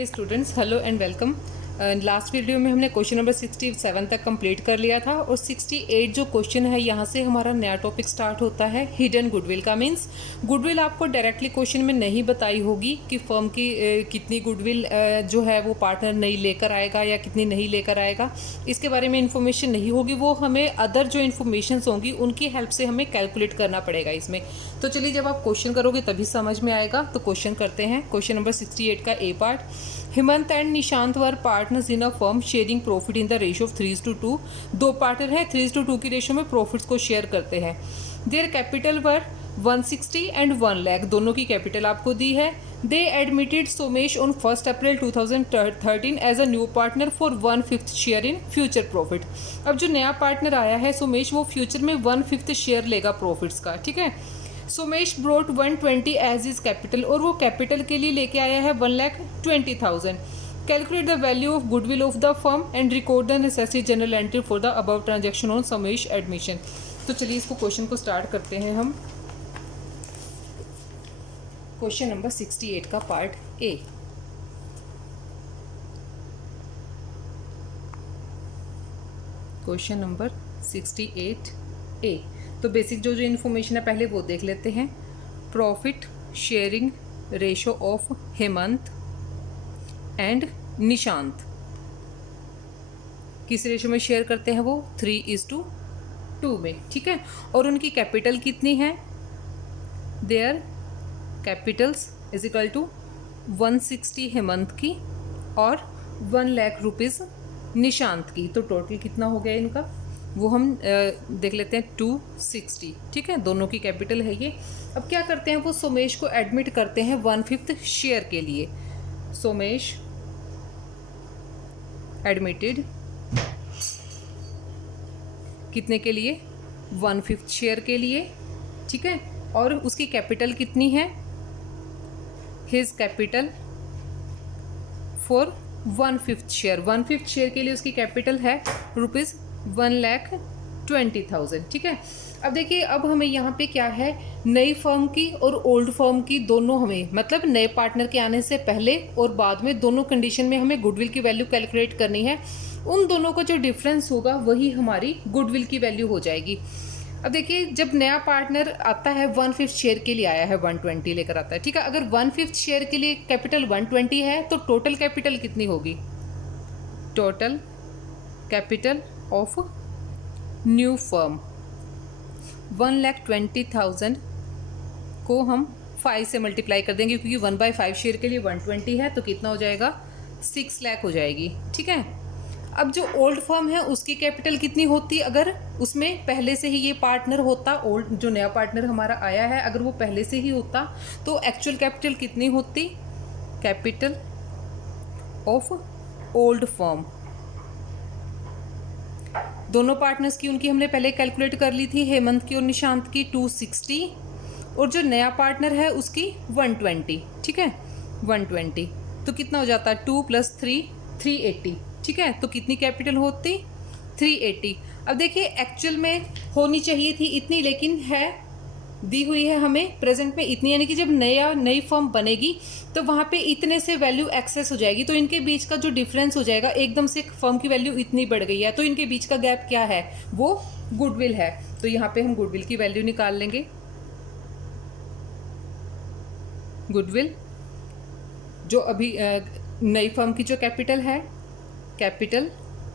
Hey students, hello and welcome. Last video में हमने question number 67 तक कंप्लीट कर लिया था और 68 जो क्वेश्चन है यहाँ से हमारा नया टॉपिक स्टार्ट होता है हिडन गुडविल का। मीन्स गुडविल आपको डायरेक्टली क्वेश्चन में नहीं बताई होगी कि फर्म की कितनी गुडविल जो है वो पार्टनर नहीं लेकर आएगा या कितनी नहीं लेकर आएगा, इसके बारे में इन्फॉर्मेशन नहीं होगी। वो हमें अदर जो इन्फॉर्मेशन होंगी उनकी हेल्प से हमें कैलकुलेट करना पड़ेगा इसमें। तो चलिए, जब आप क्वेश्चन करोगे तभी समझ में आएगा। तो क्वेश्चन करते हैं। क्वेश्चन नंबर 68 का A part. Hemant and Nishant were partners in a firm sharing profit in the ratio of 3:2। दो पार्टनर है, 3:2 की रेशियो में प्रॉफिट्स को शेयर करते हैं। Their capital were 160 and 1 lakh, दोनों की कैपिटल आपको दी है। They admitted Somesh on 1 April 2013 as a new partner for 1/5 share in future profit. अब जो नया पार्टनर आया है सोमेश, वो फ्यूचर में 1/5 शेयर लेगा प्रॉफिट्स का। ठीक है। Somesh brought 120 as is capital, और वो कैपिटल के लिए लेके आया है 1,20,000। Calculate the value of goodwill of the firm and record the necessary journal entry for the above transaction on Somesh admission. तो चलिए इसको क्वेश्चन को स्टार्ट करते हैं हम। क्वेश्चन नंबर 68 का पार्ट ए। क्वेश्चन नंबर 68 ए। तो बेसिक जो इन्फॉर्मेशन है पहले वो देख लेते हैं। Profit sharing ratio of Hemant and Nishant, किस रेशो में शेयर करते हैं वो 3:2 में। ठीक है। और उनकी कैपिटल कितनी है, their capitals is equal to 160 Hemant की और 1 लाख रुपीज़ निशांत की। तो टोटल कितना हो गया इनका, वो हम देख लेते हैं 260। ठीक है, दोनों की कैपिटल है ये। अब क्या करते हैं, वो सोमेश को एडमिट करते हैं 1/5 शेयर के लिए। सोमेश एडमिटेड कितने के लिए, 1/5 शेयर के लिए। ठीक है। और उसकी कैपिटल कितनी है, his capital for 1/5 share. 1/5 share के लिए उसकी कैपिटल है ₹1,20,000। ठीक है। अब देखिए, अब हमें यहाँ पे क्या है, नई फर्म की और ओल्ड फर्म की दोनों, हमें मतलब नए पार्टनर के आने से पहले और बाद में दोनों कंडीशन में हमें गुडविल की वैल्यू कैलकुलेट करनी है। उन दोनों का जो डिफरेंस होगा वही हमारी गुडविल की वैल्यू हो जाएगी। अब देखिए, जब नया पार्टनर आता है 1/5 शेयर के लिए आया है, 120 लेकर आता है। ठीक है। अगर 1/5 शेयर के लिए कैपिटल 120 है तो टोटल कैपिटल कितनी होगी, total capital of new firm 1,20,000 को हम 5 से मल्टीप्लाई कर देंगे, क्योंकि 1/5 शेयर के लिए 120 है तो कितना हो जाएगा, 6 लाख हो जाएगी। ठीक है। अब जो ओल्ड फर्म है उसकी कैपिटल कितनी होती, अगर उसमें पहले से ही ये पार्टनर होता, ओल्ड जो नया पार्टनर हमारा आया है अगर वो पहले से ही होता तो एक्चुअल कैपिटल कितनी होती, कैपिटल ऑफ ओल्ड फर्म। दोनों पार्टनर्स की उनकी हमने पहले कैलकुलेट कर ली थी, हेमंत की और निशांत की 260, और जो नया पार्टनर है उसकी 120। ठीक है, 120 तो कितना हो जाता है, 2 + 3 380। ठीक है। तो कितनी कैपिटल होती, 380। अब देखिए, एक्चुअल में होनी चाहिए थी इतनी, लेकिन है दी हुई है हमें प्रेजेंट में इतनी, यानी कि जब नई फर्म बनेगी तो वहाँ पे इतने से वैल्यू एक्सेस हो जाएगी। तो इनके बीच का जो डिफरेंस हो जाएगा, एकदम से फर्म की वैल्यू इतनी बढ़ गई है तो इनके बीच का गैप क्या है, वो गुडविल है। तो यहाँ पे हम गुडविल की वैल्यू निकाल लेंगे। गुडविल जो अभी नई फर्म की जो कैपिटल है, capital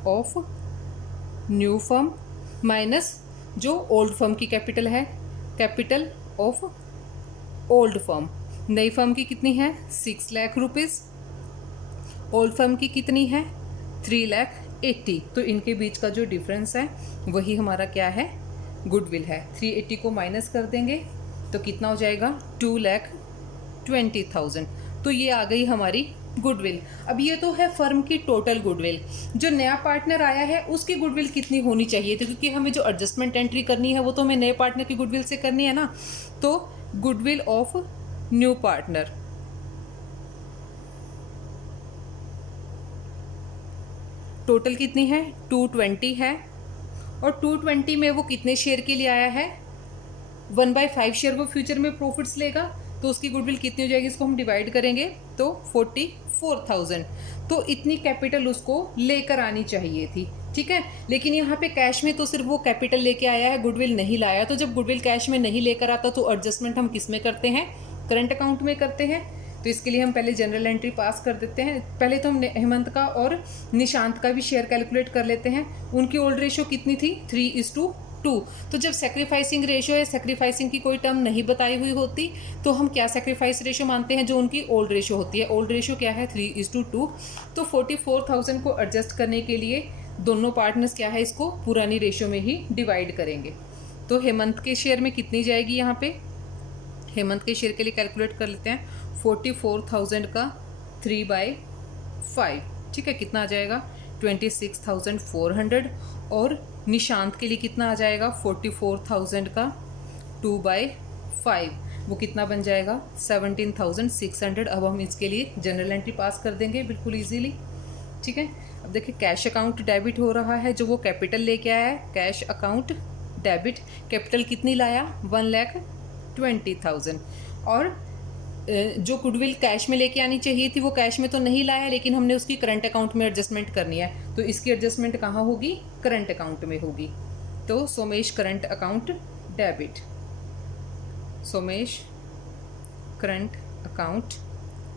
of new firm minus जो ओल्ड फर्म की कैपिटल है, कैपिटल ऑफ ओल्ड फर्म। नई फर्म की कितनी है, 6 लाख रुपीज़, ओल्ड फर्म की कितनी है, 3,80,000। तो इनके बीच का जो डिफरेंस है वही हमारा क्या है, गुडविल है। 380 को माइनस कर देंगे तो कितना हो जाएगा, 2,20,000। तो ये आ गई हमारी गुडविल। अब ये तो है फर्म की टोटल गुडविल। जो नया पार्टनर आया है उसकी गुडविल कितनी होनी चाहिए थी, क्योंकि हमें जो एडजस्टमेंट एंट्री करनी है वो तो हमें नए पार्टनर की गुडविल से करनी है ना। तो goodwill of new partner total कितनी है, 220 है। और 220 में वो कितने शेयर के लिए आया है, 1/5 शेयर वो फ्यूचर में प्रॉफिट्स लेगा। तो उसकी गुडविल कितनी हो जाएगी, इसको हम डिवाइड करेंगे तो 44,000, तो इतनी कैपिटल उसको लेकर आनी चाहिए थी, ठीक है। लेकिन यहाँ पे कैश में तो सिर्फ वो कैपिटल लेके आया है, गुडविल नहीं लाया। तो जब गुडविल कैश में नहीं लेकर आता तो एडजस्टमेंट हम किस में करते हैं, करंट अकाउंट में करते हैं। तो इसके लिए हम पहले जनरल एंट्री पास कर देते हैं। पहले तो हम हेमंत का और निशांत का भी शेयर कैलकुलेट कर लेते हैं। उनकी ओल्ड रेशियो कितनी थी, 3:2। तो जब सेक्रीफाइसिंग रेशियो है, सेक्रीफाइसिंग की कोई टर्म नहीं बताई हुई होती तो हम क्या सेक्रीफाइस रेशियो मानते हैं, जो उनकी ओल्ड रेशियो होती है। ओल्ड रेशियो क्या है, 3:2। तो 44,000 को एडजस्ट करने के लिए दोनों पार्टनर्स क्या है, इसको पुरानी रेशियो में ही डिवाइड करेंगे। तो हेमंत के शेयर में कितनी जाएगी, यहाँ पे हेमंत के शेयर के लिए कैलकुलेट कर लेते हैं। 44,000 का 3/5, ठीक है, कितना आ जाएगा, 26,400। और निशांत के लिए कितना आ जाएगा, 44,000 का 2/5, वो कितना बन जाएगा, 17,600। अब हम इसके लिए जनरल एंट्री पास कर देंगे बिल्कुल इजीली, ठीक है। अब देखिए कैश अकाउंट डेबिट हो रहा है, जो वो कैपिटल लेके आया है, कैश अकाउंट डेबिट। कैपिटल कितनी लाया, 1,20,000। और जो गुडविल कैश में लेके आनी चाहिए थी वो कैश में तो नहीं लाया, लेकिन हमने उसकी करंट अकाउंट में एडजस्टमेंट करनी है। तो इसकी एडजस्टमेंट कहाँ होगी, करंट अकाउंट में होगी। तो Somesh current account debit, Somesh current account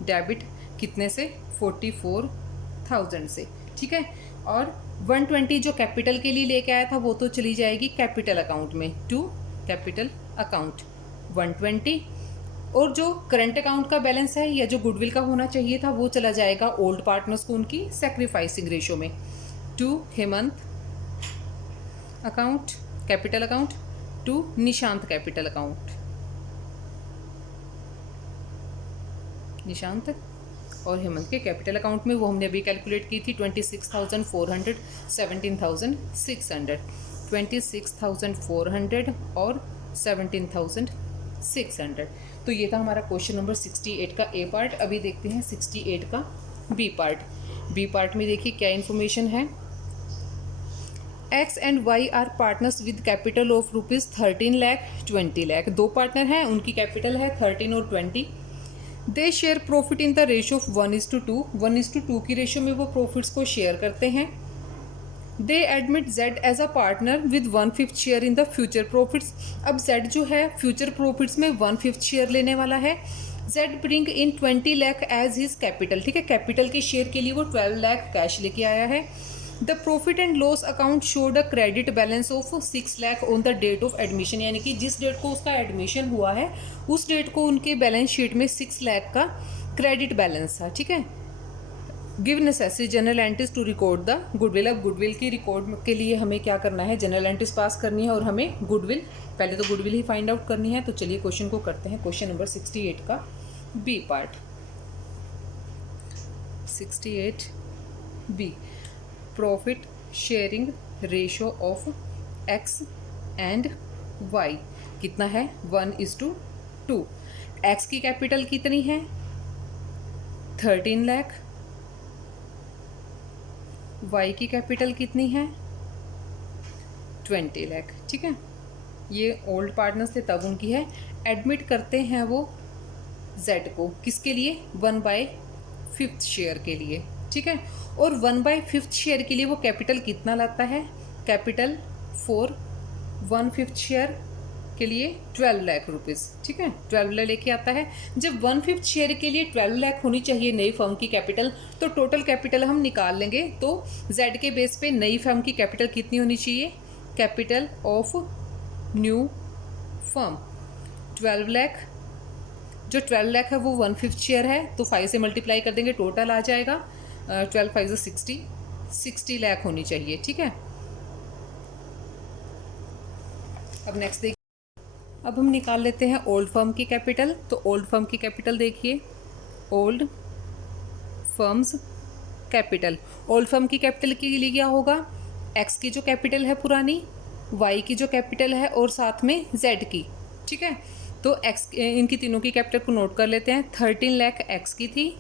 debit कितने से, 44,000 से, ठीक है। और 120 जो कैपिटल के लिए लेके आया था वो तो चली जाएगी कैपिटल अकाउंट में, टू कैपिटल अकाउंट 120। और जो करंट अकाउंट का बैलेंस है या जो गुडविल का होना चाहिए था वो चला जाएगा ओल्ड पार्टनर्स को उनकी सेक्रीफाइसिंग रेशियो में, to Hemant account capital account, to Nishant capital account, Nishant और हेमंत के कैपिटल अकाउंट में वो हमने अभी कैलकुलेट की थी 26,400, 17,600, 26,400 और 17,600। तो ये था हमारा क्वेश्चन नंबर 68 का ए पार्ट। अभी देखते हैं 68 का बी पार्ट। बी पार्ट में देखिए क्या इन्फॉर्मेशन है। X and Y are partners with capital of ₹13 lakh 20 lakh. दो पार्टनर हैं, उनकी कैपिटल है 13 और 20। They share profit in the ratio of 1:2। 1:2 की रेशियो में वो प्रॉफिट्स को शेयर करते हैं। They admit Z as a partner with 1/5 share in the future profits. अब जेड जो है फ्यूचर प्रॉफिट्स में 1/5 शेयर लेने वाला है। Z bring in 20 lakh as his capital, ठीक है, कैपिटल के शेयर के लिए वो 12 लाख कैश लेके आया है। The profit and loss account showed a credit balance of 6 lakh on the date of admission, यानी कि जिस डेट को उसका एडमिशन हुआ है उस डेट को उनके बैलेंस शीट में 6 लाख का क्रेडिट बैलेंस था, ठीक है। Give necessary journal entries to record the goodwill. अब गुडविल की रिकॉर्ड के लिए हमें क्या करना है, जनरल एंट्रीज पास करनी है और हमें गुडविल, पहले तो गुडविल ही फाइंड आउट करनी है। तो चलिए क्वेश्चन को करते हैं, क्वेश्चन नंबर 68 का B part. 68 B, profit sharing ratio of X and Y कितना है, 1:2। एक्स की कैपिटल कितनी है, 13 लाख। वाई की कैपिटल कितनी है, 20 लाख, ठीक है। ये ओल्ड पार्टनर्स थे तब उनकी है। एडमिट करते हैं वो जेड को, किसके लिए, 1/5 शेयर के लिए, ठीक है। और 1/5 शेयर के लिए वो कैपिटल कितना लाता है, कैपिटल फॉर 1/5 शेयर के लिए 12 लाख रुपीज़, ठीक है, 12 लाख लेके आता है। जब 1/5 शेयर के लिए 12 लाख होनी चाहिए नई फर्म की कैपिटल, तो टोटल कैपिटल हम निकाल लेंगे। तो जेड के बेस पे नई फर्म की कैपिटल कितनी होनी चाहिए, capital of new firm 12 lakh. जो 12 लाख है वो 1/5 शेयर है, तो 5 से मल्टीप्लाई कर देंगे, टोटल आ जाएगा 12 5 60 लाख होनी चाहिए, ठीक है। अब नेक्स्ट देखिए, अब हम निकाल लेते हैं ओल्ड फर्म की कैपिटल। तो ओल्ड फर्म की कैपिटल देखिए, old firms capital. Old firm की कैपिटल के लिए क्या होगा, एक्स की जो कैपिटल है पुरानी, वाई की जो कैपिटल है और साथ में जेड की, ठीक है। तो एक्स, इनकी तीनों की कैपिटल को नोट कर लेते हैं। 13 लाख एक्स की थी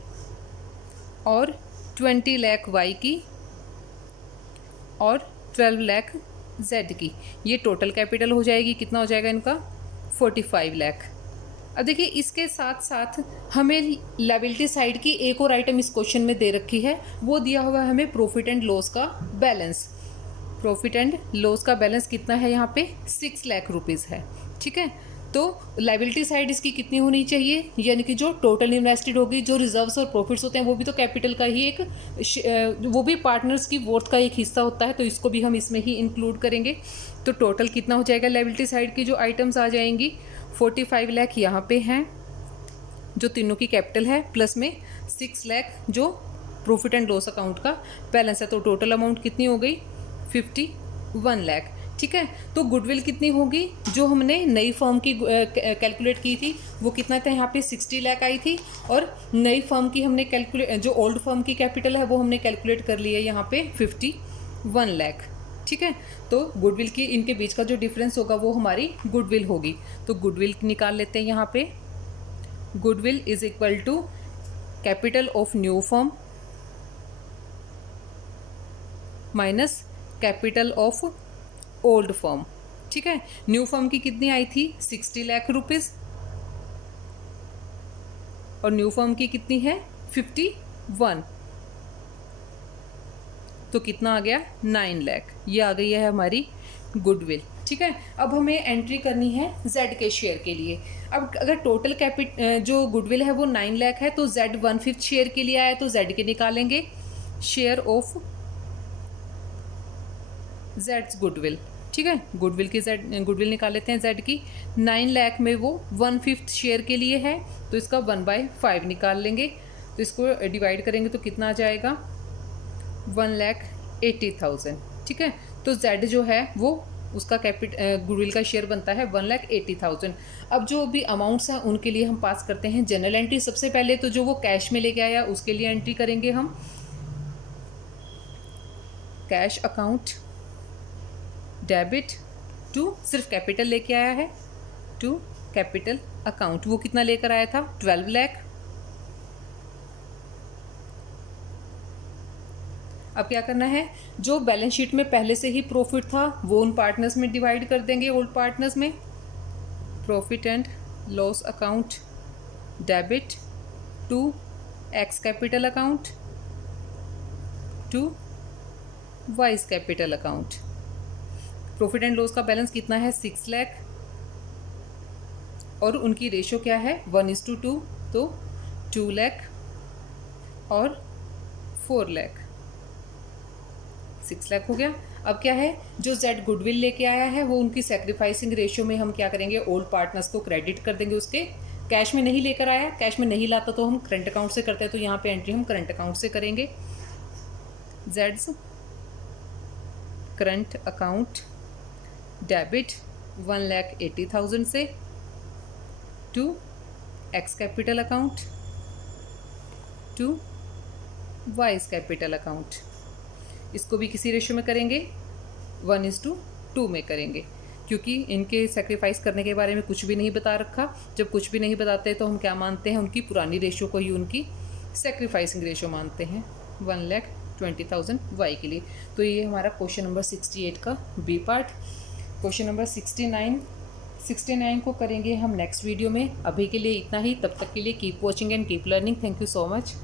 और 20 लाख वाई की और 12 लाख जेड की। ये टोटल कैपिटल हो जाएगी, कितना हो जाएगा इनका, 45 लाख। अब देखिए इसके साथ साथ हमें लायबिलिटी साइड की एक और आइटम इस क्वेश्चन में दे रखी है, वो दिया हुआ है हमें प्रॉफिट एंड लॉस का बैलेंस। प्रॉफिट एंड लॉस का बैलेंस कितना है यहाँ पे 6 लाख रुपीज़ है। ठीक है, तो लायबिलिटी साइड इसकी कितनी होनी चाहिए, यानी कि जो टोटल इन्वेस्टेड होगी, जो रिजर्व्स और प्रॉफिट्स होते हैं वो भी तो कैपिटल का ही एक वो भी पार्टनर्स की वॉर्थ का एक हिस्सा होता है, तो इसको भी हम इसमें ही इंक्लूड करेंगे। तो टोटल कितना हो जाएगा लायबिलिटी साइड की जो आइटम्स आ जाएंगी 45 लाख यहाँ पे हैं जो तीनों की कैपिटल है, प्लस में 6 लाख जो प्रॉफिट एंड लॉस अकाउंट का बैलेंस है। तो टोटल अमाउंट कितनी हो गई 51 लाख। ठीक है, तो गुडविल कितनी होगी, जो हमने नई फर्म की कैलकुलेट की थी वो कितना था यहाँ पे 60 लाख आई थी, और नई फर्म की हमने कैलकुलेट जो ओल्ड फर्म की कैपिटल है वो हमने कैलकुलेट कर ली है यहाँ पे 51 लाख। ठीक है, तो गुडविल की इनके बीच का जो डिफरेंस होगा वो हमारी गुडविल होगी। तो गुडविल निकाल लेते हैं यहाँ पे। Goodwill is equal to capital of new firm minus capital of old firm. ठीक है, न्यू फर्म की कितनी आई थी 60 लाख रुपीज़, और न्यू फर्म की कितनी है 51, तो कितना आ गया 9 लाख। ये आ गई है हमारी गुडविल। ठीक है, अब हमें एंट्री करनी है जेड के शेयर के लिए। अब अगर टोटल जो गुडविल है वो 9 लाख है, तो जेड 1/5 शेयर के लिए आया, तो जेड के निकालेंगे शेयर ऑफ जेड्स गुडविल। ठीक है, गुडविल निकाल लेते हैं जेड की। 9 लाख में वो 1/5 शेयर के लिए है, तो इसका 1/5 निकाल लेंगे। तो इसको डिवाइड करेंगे तो कितना आ जाएगा 1,80,000। ठीक है, तो जेड जो है वो उसका गुडविल का शेयर बनता है 1,80,000। अब जो भी अमाउंट्स हैं उनके लिए हम पास करते हैं जनरल एंट्री। सबसे पहले तो जो वो कैश में लेके आया उसके लिए एंट्री करेंगे हम, कैश अकाउंट डेबिट टू, सिर्फ कैपिटल लेके आया है, टू कैपिटल अकाउंट। वो कितना लेकर आया था 12 लाख। अब क्या करना है, जो बैलेंस शीट में पहले से ही प्रॉफिट था वो उन पार्टनर्स में डिवाइड कर देंगे, ओल्ड पार्टनर्स में। Profit and loss account debit to X capital account to Y's capital account. Profit and loss का बैलेंस कितना है 6 लाख, और उनकी रेशो क्या है 1:2, तो 2 लाख और 4 लाख, 6 लाख हो गया। अब क्या है, जो जेड गुडविल लेके आया है वो उनकी सेक्रीफाइसिंग रेशियो में हम क्या करेंगे, ओल्ड पार्टनर्स को क्रेडिट कर देंगे। उसके कैश में नहीं लेकर आया, कैश में नहीं लाता तो हम करंट अकाउंट से करते हैं, तो यहाँ पे एंट्री हम करंट अकाउंट से करेंगे। जेड्स करंट अकाउंट डेबिट 1,80,000 से to X capital account to Y's capital account. इसको भी किसी रेशो में करेंगे 1:2 में करेंगे, क्योंकि इनके सेक्रीफाइस करने के बारे में कुछ भी नहीं बता रखा। जब कुछ भी नहीं बताते तो हम क्या मानते हैं, उनकी पुरानी रेशो को ही उनकी सेक्रीफाइसिंग रेशो मानते हैं 1,20,000 वाई के लिए। तो ये हमारा क्वेश्चन नंबर 68 का बी पार्ट। क्वेश्चन नंबर 69 को करेंगे हम नेक्स्ट वीडियो में। अभी के लिए इतना ही, तब तक के लिए keep watching and keep learning. Thank you so much.